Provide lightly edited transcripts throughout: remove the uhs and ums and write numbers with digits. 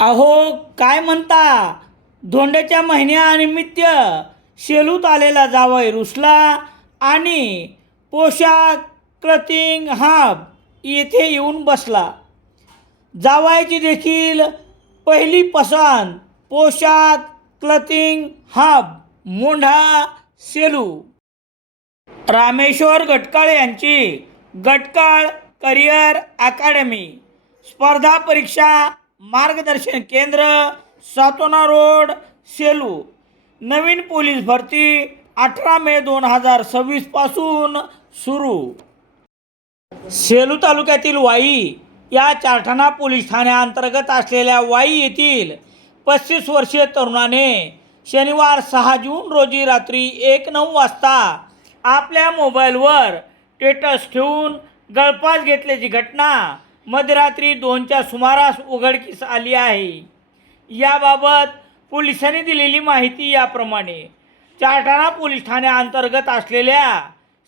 अहो, काय म्हणता? धोंड्याच्या महिन्यानिमित्त शेलूत आलेला जावई रुसला आणि पोशाख क्लथिंग हब येथे येऊन बसला. जावयाची देखील पहिली पसंत पोशाख क्लथिंग हब मोंढा सेलू. रामेश्वर गटकाळ यांची गटकाळ करिअर अकॅडमी स्पर्धा परीक्षा मार्गदर्शन केंद्र, सातोना रोड, सेलू. नवीन पोलीस भरती 18 मे 2026 पासून सुरू. सेलू तालुक्यातील वाई या चारठाणा पोलीस ठाण्याअंतर्गत असलेल्या वाई येथील 35 वर्षीय तरुणाने शनिवार 6 जून रोजी रात्री 1:09 वाजता आपल्या मोबाईलवर स्टेटस ठेवून गळफास घेतल्याची घटना मध्यरात्री 2च्या सुमारास उघडकीस आली आहे. याबाबत पोलिसांनी दिलेली माहिती याप्रमाणे. चारठाणा पोलीस ठाण्याअंतर्गत असलेल्या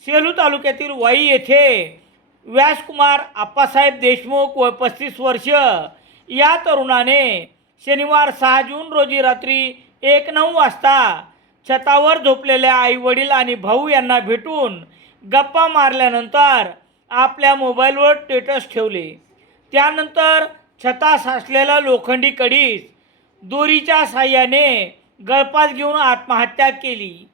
सेलू तालुक्यातील वाई येथे व्यासकुमार आप्पासाहेब देशमुख व 35 वर्ष या तरुणाने शनिवार 6 जून रोजी रात्री 1:09 वाजता छतावर झोपलेल्या आईवडील आणि भाऊ यांना भेटून गप्पा मारल्यानंतर आपल्या मोबाईलवर स्टेटस ठेवले. त्यानंतर छतास असलेला लोखंडी कडीस दोरीच्या साहाय्याने गळफास घेऊन आत्महत्या केली.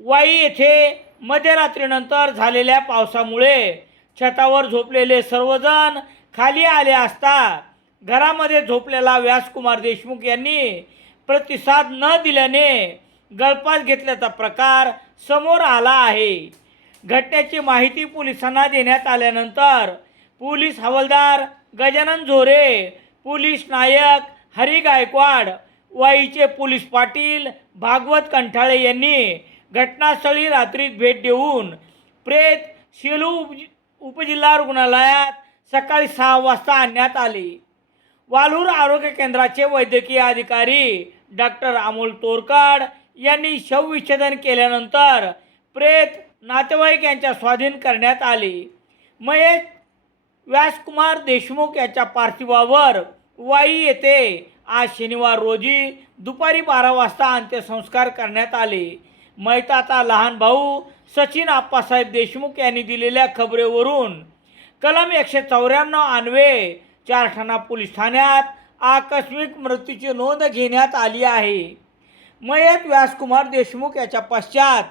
वाई येथे मध्यरात्रीनंतर झालेल्या पावसामुळे छतावर झोपलेले सर्वजण खाली आले असता घरामध्ये झोपलेला व्यासकुमार देशमुख यांनी प्रतिसाद न दिल्याने गळफास घेतल्याचा प्रकार समोर आला आहे. घटनेची माहिती पोलिसांना देण्यात आल्यानंतर पोलीस हवालदार गजानन झोरे, पोलीस नायक हरी गायकवाड, वाईचे पोलीस पाटील भागवत कंठाळे यांनी घटनास्थळी रात्रीत भेट देऊन प्रेत सेलू उपजिल्हा रुग्णालयात सकाळी 6 वाजता आणण्यात आले. वालूर आरोग्य केंद्राचे वैद्यकीय अधिकारी डॉक्टर अमोल तोरकाड यांनी शवविच्छेदन केल्यानंतर प्रेत नातेवाईक यांच्या स्वाधीन करण्यात आले. मयत व्यासकुमार देशमुख यांच्या पार्थिवावर वाई येथे आज शनिवार रोजी दुपारी 12 वाजता अंत्यसंस्कार करण्यात आले. मयताचा लहान भाऊ सचिन आप्पासाहेब देशमुख यांनी दिलेल्या खबरेवरून कलम 194 अन्वये चारठाणा पोलीस ठाण्यात आकस्मिक मृत्यूची नोंद घेण्यात आली आहे. मयत व्यासकुमार देशमुख याच्या पश्चात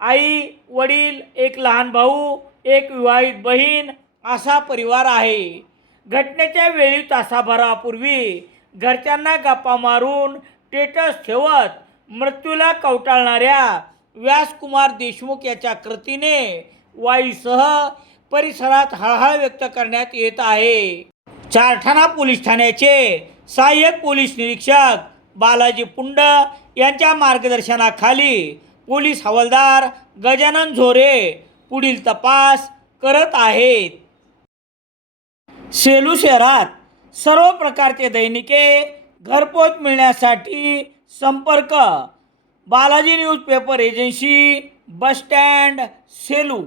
आई, वडील, एक लहान भाऊ, एक विवाहित बहीण असा परिवार आहे. घटनेच्या वेळी तासाभरापूर्वी घरच्यांना गप्पा मारून स्टेटस ठेवत मृत्यूला कवटाळणाऱ्या व्यासकुमार देशमुख याच्या कृतीने वाईसह परिसरात हळहळ व्यक्त करण्यात येत आहे. चारठाणा पोलीस ठाण्याचे सहाय्यक पोलीस निरीक्षक बालाजी पुंड यांच्या मार्गदर्शनाखाली पोलीस हवालदार गजानन झोरे पुढील तपास करत आहेत. सेलू शहरात सर्व प्रकारचे दैनिके घरपोच मिळण्यासाठी संपर्क Balaji newspaper agency, bus stand, Selu.